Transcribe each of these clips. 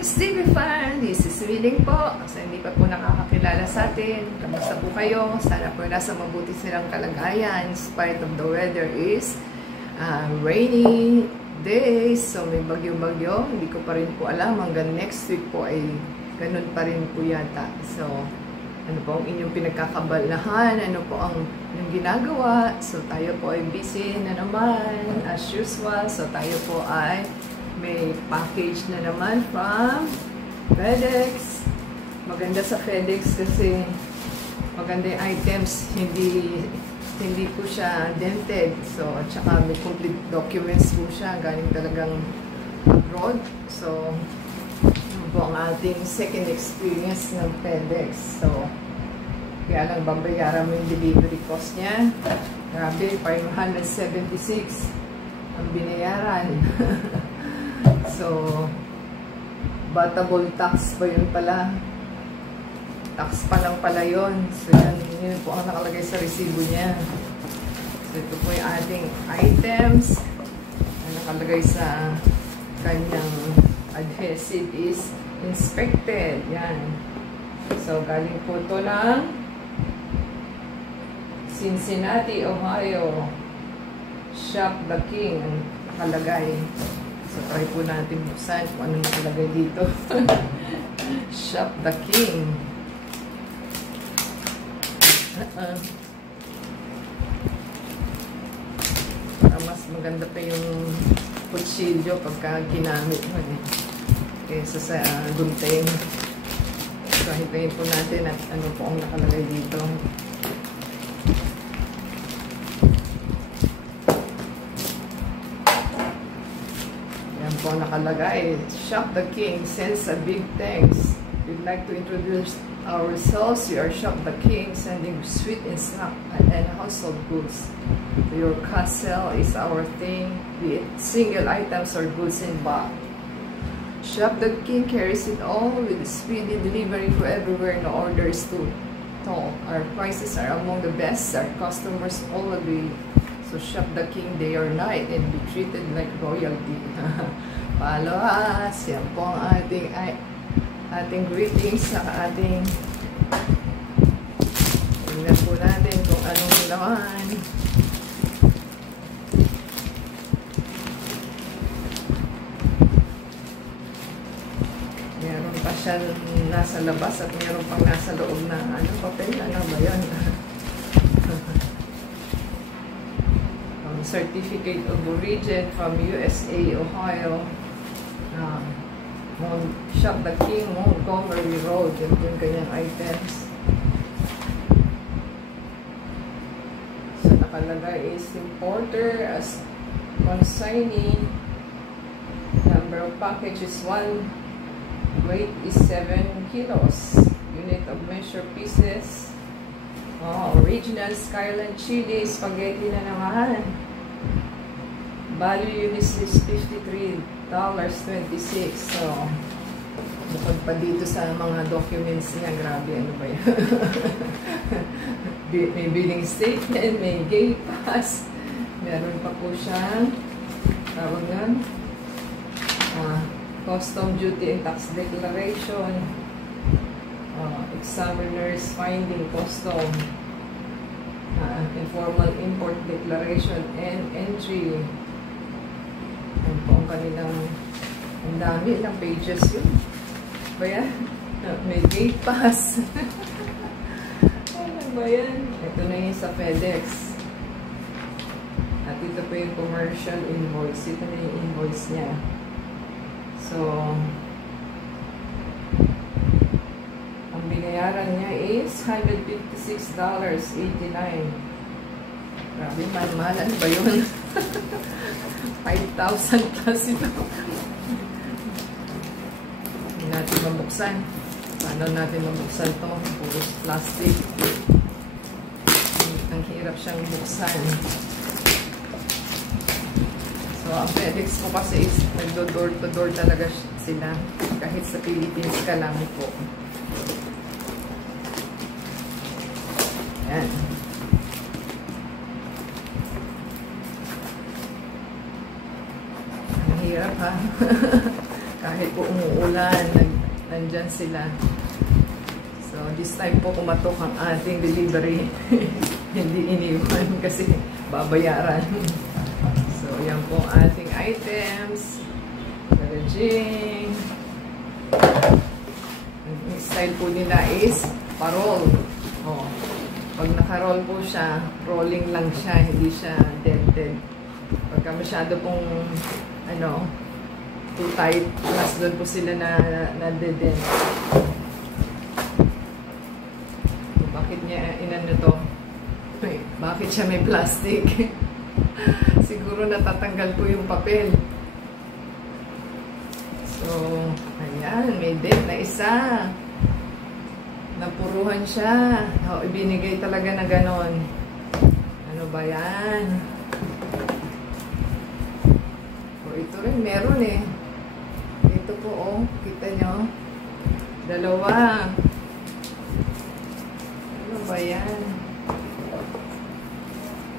Greetings, TV fan! This is Willing po. Sa hindi pa po nakakakilala sa atin, kamusta po kayo? Sana po nasa mabuti silang kalagayan. In spite of the weather is rainy days. So may bagyo-bagyo. Hindi ko pa rin po alam. Hanggang next week po ay ganun pa rin po yata. So ano po ang inyong pinagkakabalahan? Ano po ang inyong ginagawa? So tayo po ay busy na naman as usual. So tayo po ay may package na naman from FedEx. Maganda sa FedEx kasi maganda yung items, hindi po siya dented. So, at saka may complete documents po siya, galing talagang abroad. So, yun po ang ating second experience ng FedEx. So, kaya lang babayaran mo yung delivery cost niya. Grabe, 576 ang binayaran. So, batable tax pa yun pala. Tax pa lang pala yun. So, yun po ang nakalagay sa resibo niya. So, ito po yung ating items na nakalagay sa kanyang adhesive is inspected. Yan. So, galing po ito ng Cincinnati, Ohio. Shop the King ang nakalagay. So, try po natin buksan kung anong nakalagay dito. Shop the King. Mas maganda pa yung kutsilyo pagka ginamit mo kaysa sa gunting. So, hintayin po natin at ano po ang nakalagay dito. Po nakalagay, Shop the King sends a big thanks. We'd like to introduce ourselves. We are Shop the King, sending sweet and snack and household goods. Your castle is our thing, be it single items or goods in bulk. Shop the King carries it all with speedy delivery for everywhere. No order is too tall. Our prices are among the best. Our customers all agree. So, shop the King day or night and be treated like royalty. Follow us. Yan po ang ating greetings sa ating tingnan po natin kung anong laman. Meron pa siya nasa labas at meron pang nasa loob na papel. Ano ba yun? Certificate of origin from USA, Ohio. Shop the King, Montgomery Road. Yan yung kanyang items. So, nakalagay is importer as consignee. Number of package is 1. Weight is 7 kilos. Unit of measure pieces. Original Skyline Chili Spaghetti na naman. Value unit is $53.26. So, bukod pa dito sa mga documents niya, grabe, ano ba yan? May billing statement, may gate pass. Meron pa po siyang tawag yan, custom duty and tax declaration, examiner's finding custom, informal import declaration and entry. Yan po ang kanilang, ang dami ng pages yun. Ba yan? May gate pass. Ano ba yan? Ito na yung sa FedEx. At ito po yung commercial invoice. Ito na yung invoice niya. So, ang binayaran niya is $156.89. Grabe, mahal-mahalan ba yun? 5,000 plus ito. Hindi natin mabuksan. Paano natin mabuksan ito? Puro plastic. Ang hirap siyang buksan. So, ang FedEx ko kasi is nagdo-door to door talaga sila. Kahit sa Philippines ka lang po. Yan. Ang hirap ha. kahit po umuulan, nandyan sila. So, this time po kumatok ang ating delivery. Hindi iniwan kasi babayaran. So, yan po ating items. Garaging. Ang style po nila is pa-roll. Oh. Pag naka-roll po siya, rolling lang siya, hindi siya dented. Pagka masyado pong too tight, mas doon po sila na dedent. Bakit niya inano to? Bakit siya may plastic? Siguro natatanggal po yung papel. So, ayan, may dent na isa. Napuruhan siya. O, ibinigay talaga na ganon. Ano ba yan? O, ito rin meron eh. Ito po, oh. Kita nyo? Dalawa. Ano ba yan?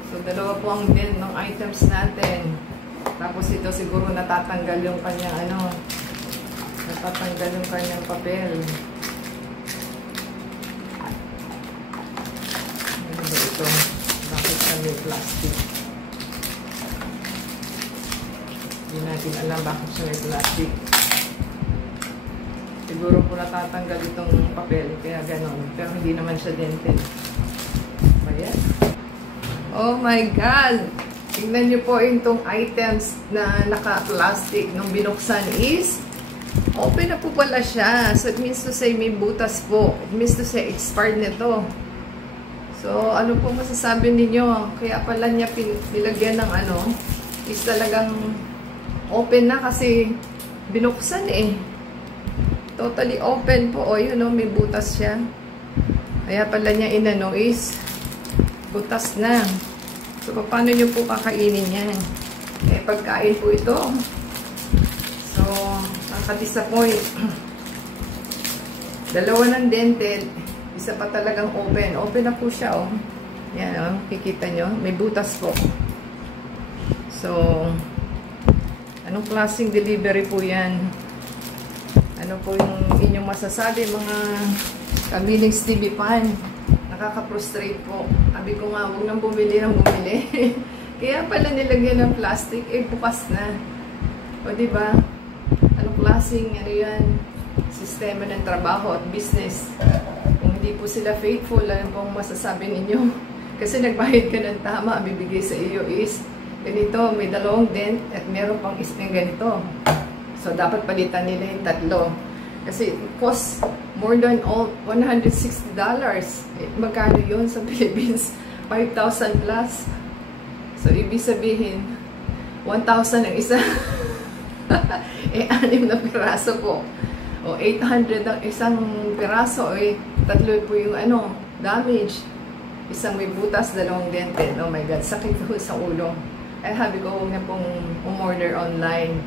So, dalawa po ang din ng items natin. Tapos ito siguro natatanggal yung kanyang natatanggal yung kanyang papel. Ito, bakit siya may plastic? Hindi natin alam bakit siya may plastic. Siguro po natatanggal itong papel, kaya ganon. Pero hindi naman siya dented. Ayan. Oh my God! Tingnan niyo po itong items na naka-plastic nung binuksan is open na po pala siya. So it means to say may butas po. It means to say expired nito. So, ano po masasabi ninyo? Kaya pala niya nilagyan ng is talagang open na kasi binuksan eh. Totally open po. O, yun o, may butas siya. Kaya pala niya is butas na. So, paano nyo po kakainin yan? Eh, pagkain po ito. So, nakaka-disappoint. Dalawa ng dented. Isa pa talagang open. Open na po siya, oh. Yan, oh. Kikita nyo. May butas po. So, anong klaseng delivery po yan? Ano po yung inyong masasabi, mga kabiling TV fan? Nakaka-frustrate po. Sabi ko nga, huwag nang bumili ng bumili. Kaya pala nilagyan ng plastic, eh, bukas na. O, diba? Anong klaseng, yan? Sistema ng trabaho at business. Kung hindi po sila faithful, ano pong masasabi ninyo? Kasi nagbayad ka ng tama, bibigay sa iyo is ganito, may dalawang dent at meron pang isang ganito. So, dapat palitan nila yung tatlo. Kasi it costs more than $160. Eh, magkano yun sa Philippines? 5,000 plus. So, ibig sabihin, 1,000 ang isa. Eh, 6 na piraso po. O 800 ang isang piraso, eh, tatlo po yung damage. Isang may butas, dalawang dented. Oh my God, sakit po sa ulo. Eh, habi ko, huwag na pong umorder online.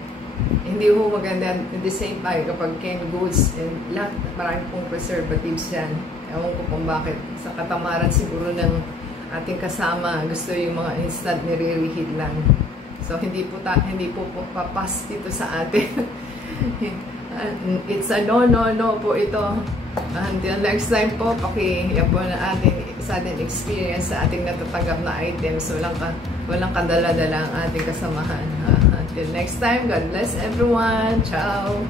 Hindi po maganda at the same time kapag canned goods and lahat, marami pong preservatives yan. Ewan ko kung bakit. Sa katamaran siguro ng ating kasama, gusto yung mga instant nire-reheat lang. So, hindi po papas dito sa atin. It's a no po ito. Until next time po, yan po na ating sa ating experience sa ating natatanggap na items. Walang kadala-dala ang ating kasamahan. Until next time, God bless everyone. Ciao!